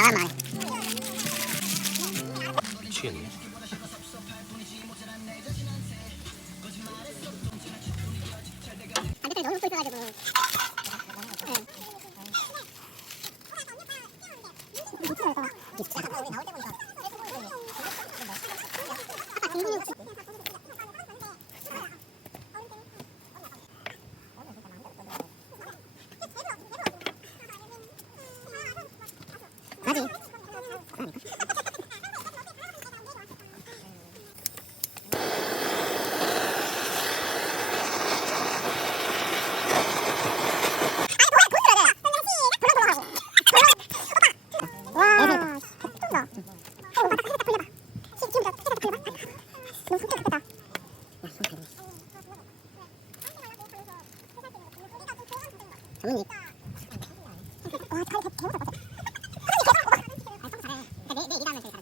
나가면 안 해. 미치겠네. 반대편이 너무 웃고 있어가지고. 맞지? 전문직. 와, 잘, 잘, 잘 먹을 것 같아. 내 일하면 되게 잘해.